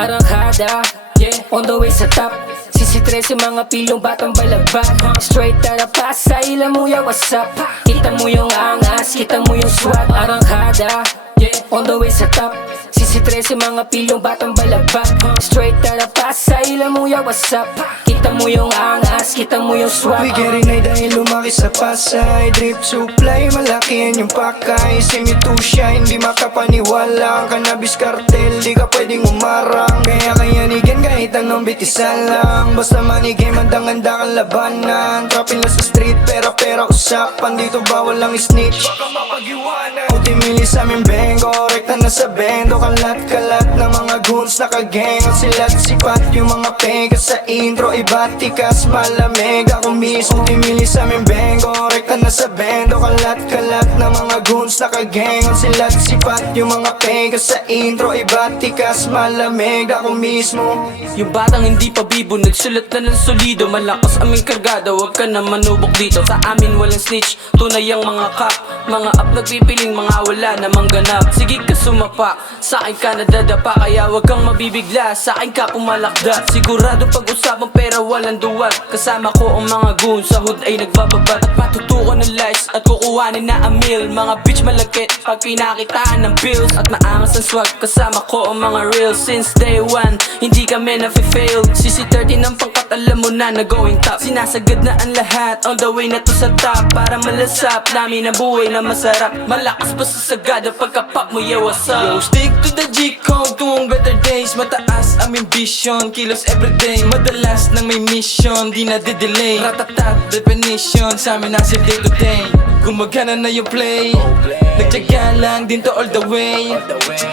Arangkada, yeah, on the way sa top. Sisi-13 mga pilong batang balagbat. Straight out of Pasay, Lamuya, what's up? Kita mo yung angas, kita mo yung swag. Arangkada, yeah, on the way sa top. Sisi-13 mga pilong batang balagbat. Straight out of Pasay, Lamuya, what's up? Kita mo yung angas, kita mo yung swag. We getting high dahil lumaki sa Pasay. Drip supply, malaki yan yung pakay. Semi-tusya, hindi makapaniwala. Ang cannabis cartel, di ka pwedeng umarang. Kaya kayanigan kahit anong bitisan lang. Basta manigay, mandang-handa kang labanan. Trapping lang sa street, pera-pera usapan. Dito bawal lang snitch, baka mapag-iwanan. Puti mili sa aming bengo, rekta na sa bendo. Kalat-kalat ng mga goons nakagang. Sila't sipat yung mga pega sa intro. Iba't tikas malamig ako mismo. Timili sa aming bengo, rekta na sa bendo. Kalat-kalat ng mga goons nakagang. Sila't sipat yung mga pega sa intro. Iba't tikas malamig ako mismo. Yung batang hindi pa bibo, nagsulat na ng solido. Malakas aming kargada, wag ka na manubok dito. Sa amin walang snitch, tunay ang mga kap. Mga up nagpipiling, mga wala namang ganap. Sige ka sumapa, sa akin ka nadadapa. Kaya wag kang mabibigla, sa akin ka pumalakda. Sigurado pag-usapang pera walang duwag. Kasama ko ang mga goons, sa hood ay nagbababat. At matutukan ng lies, at kukuhanin na ang meal. Mga bitch malagkit, pag pinakitaan ng bills. At maangas ang swag, kasama ko ang mga real. Since day one, hindi kami na-fail. CC13 ng pangkat, alam mo na going top. Sinasagad na ang lahat, on the way na to sa top. Para malasap namin ang buhay na masarap. Malakas pa sa sagada pagka-pop mo, yeah what's up? Yo, stick to the G-code, tuwang better days. Mataas ang ambition, kilos everyday. Madalas nang may mission, di na de-delay. Ratatat, definition, sa amin nasa day to day. Gumagana na yung play, nagtyaga lang din to all the way.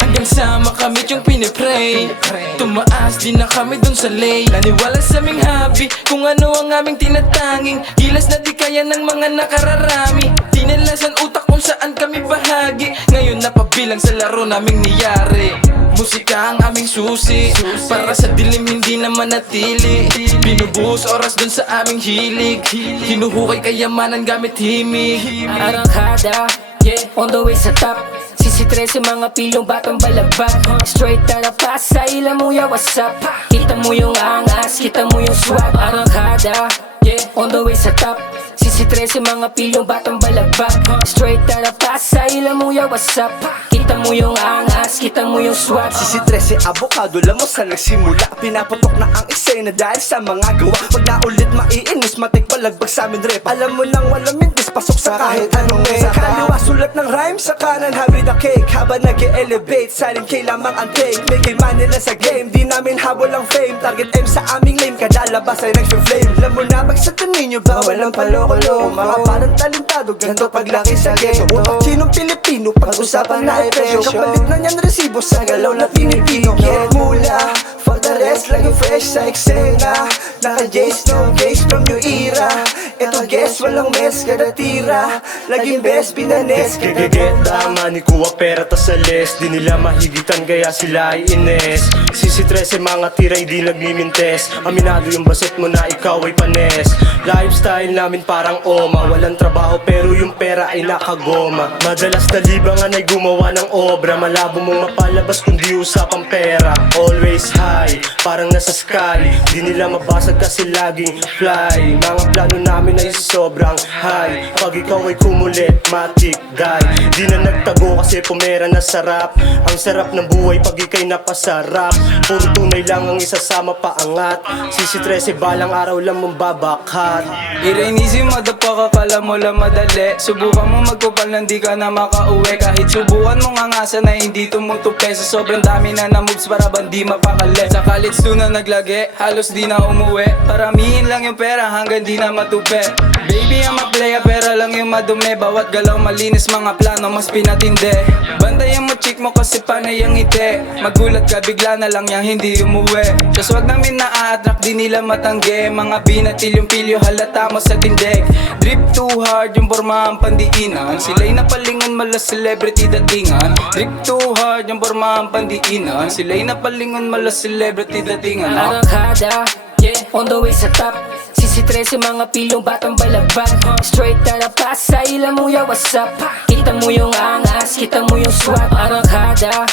Hanggang sa makamit yung pinipray. Tumaas din na kami dun sa lay. Naniwala sa aming hobby, kung ano ang aming tinatanging. Gilas na di kaya ng mga nakararami. Tinalasan utak kung saan kami bahagi. Ngayon napabilang sa laro naming niyari. Musika ang aming susi, para sa dilim hindi na manatili. Binubuhos oras dun sa aming hilig. Hinuhukay kayamanan gamit himig. Arangkada, yeah, on the way sa top. Sisi-13 mga pilong batang balagbat. Straight out of Pasay, Lamuya, what's up? Kita mo yung angas, kita mo yung swag. Arangkada, yeah, on the way sa top. Sisi-13 mga pilong batang balagbat. Straight out of Pasay, Lamuya, what's up? Kita mo yung angas, kita mo yung swag. Sisi-13 abokado lang mo sa nagsimula. Pinapatok na ang eksena dahil sa mga gawa. Pag na ulit maiinis, matik balagbag sa amin rep. Alam mo nang walang mintis, pasok sa kahit anong Sa kaliwa sulat ng rhyme, sa kanan habi the cake. Habang nag-elevate, sa rin kay lamang ang take. May kay Manila sa game, di namin habol ang fame. Target M sa aming lane, kada labas ay nag-flame. Alam mo na pag sa ninyo, bawal ang paloko-loko. Mga parang talentado, ganito paglaki sa ghetto. Utak sinong Pilipino, pag-usapan na ay presyo. Kapalit na niyan resibo sa galaw na Pilipino. Get mula, fuck the rest, laging fresh sa eksena. Naka-J's, no case from new era. Eto guess, walang mess, kada tira. Laging best, pinanes. Get money, kuha pera tas alis. Di nila mahigitan kaya sila ay ines. Sisi-13 mga tiray di nagmimintes. Aminado yung baset mo na ikaw ay panes. Lifestyle namin parang oma. Walang trabaho pero yung pera ay nakagoma. Madalas na libangan ay gumawa ng obra. Malabo mong mapalabas kundi usapang pera. Always high, parang nasa sky. Di nila mabasag kasi laging fly. Mga plano namin ay sobrang high. Pag ikaw ay kumulit, matik die. Di na nagtago kasi pumera na sarap. Ang sarap ng buhay pag ikay napasarap. Puro tunay lang ang isasama paangat. Sisi-13 balang araw lang mong babakhat. Irainisi mo dapa kakala mo lang madali. Subukan mo magkupal nang di ka na makauwi. Kahit subukan mo nga ngasa na hindi tumutupi. Sa sobrang dami na na moves para bandi mapakali. Sa college doon na naglagi, halos di na umuwi. Paramihin lang yung pera hanggang di na matupi. Baby ang maplaya pera lang yung madumi. Bawat galaw malinis mga plano mas pinatindi. Bandayan mo chick mo kasi panay ang ngiti. Magulat ka bigla na lang yang hindi umuwi. Just wag namin na-attract di nila matanggi. Mga binatil yung pilyo halata mo sa tindig. Drip too hard yung pormahang pandiinan. Sila'y napalingon malas celebrity datingan. Drip too hard yung pormahang pandiinan. Sila'y napalingon malas celebrity datingan. Arangkada, yeah, on the way sa top. Sisi-13 mga pilong batang balagbat. Straight out of Pasay, Lamuya, what's up? Kita mo yung angas, kita mo yung swag. Arangkada,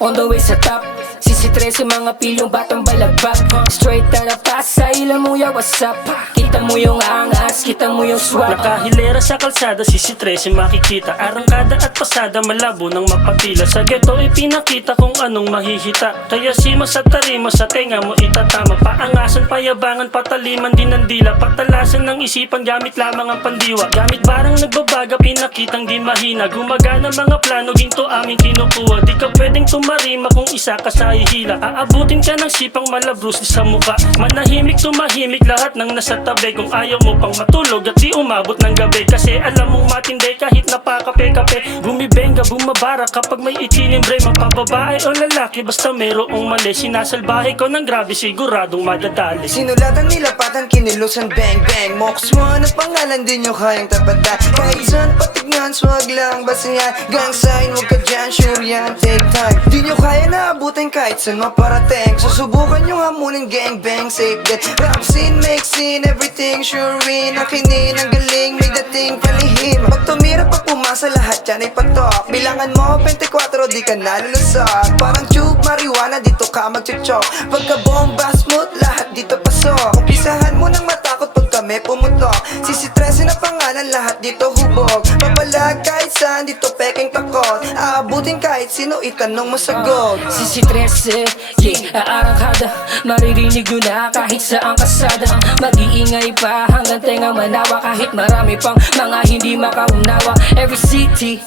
On the way sa top Sisi 13 mga pilong batang balagbag Straight na pasa, ilan mo ya what's up Kita mo yung angas, kita mo yung swag Nakahilera sa kalsada, sisi 13 makikita Arangkada at pasada, malabo ng mapapila Sa ghetto ay pinakita kung anong mahihita Kaya sima sa tarima, sa tenga mo itatama Paangasan, payabangan, pataliman din ang dila Patalasan ng isipan, gamit lamang ang pandiwa Gamit barang nagbabaga, pinakitang di mahina Gumagana mga plano, ginto aming kinukuha Di ka pwedeng tumarima kung isa ka sa ihila Aabutin ka ng sipang malabrus sa muka Manahimik, tumahimik, lahat ng nasa tabi Kung ayaw mo pang matulog at di umabot ng gabi Kasi alam mong matindi kahit napakape-kape Bumibenga, bumabara kapag may itinimbre Mapababae o lalaki basta merong mali Sinasalbahe ko ng grabe siguradong madadali Sinulatan, nilapatan, kinilusan, bang bang Mox one at pangalan din nyo kayang tapatan Kahit saan patignan, swag lang basayan Gang sign, huwag ka dyan, sure yan, take time Di nyo kaya naabutin kahit saan maparating Susubukan nyo hamunin, gang bang, safe din Rap scene, make scene, everything sure win Akinin, ang galing, may dating palihim Pag tumira pa pumasa, lahat yan ay patok Bilangan mo, 24, di ka nalulusot Parang tube, marijuana, dito ka mag-chok Pagka bomba, smooth, lahat dito pasok Umpisahan mo nang matakot pag kami pumutok Sisi 13 na pangalan, lahat dito hubog Papalag kahit saan, dito peking takot Aabutin kahit sino, itanong mo sagot Sisi 13, aarangkada Maririnig nyo na kahit saan kasada Mag-iingay pa hanggang tenga manawa Kahit marami pang mga hindi makaunawa Every city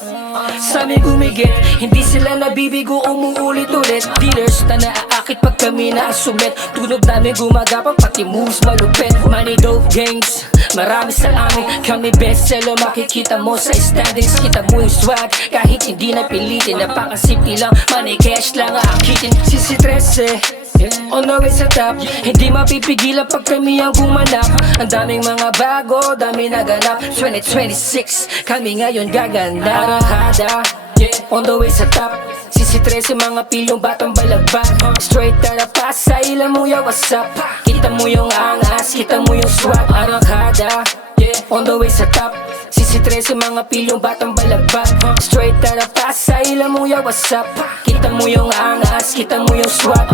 sa amin gumigit Hindi sila nabibigo, umuulit-ulit Dealers na naaakit pag kami naasumit Tunog namin gumagapang, pati moves malupit Money dope gangs, marami sa amin Kami bestseller, makikita mo sa standings Kita mo yung swag, kahit hindi na pilitin Napakasimple lang, money cash lang aakitin Sisi 13 on the way sa top Hindi mapipigilan pag kami ang gumanap Ang daming mga bago, dami naganap 2026, kami ngayon gaganap Arangkada, on the way sa top Sisi 13 mga pilong batang balagbag Straight na pasa, ilan mo ya what's up Kita mo yung angas, kita mo yung swag Arangkada, on the way sa top Sisi 13 mga pilong batang balagbag Straight na pasa, ilan mo ya what's up Kita mo yung angas, kita mo yung swag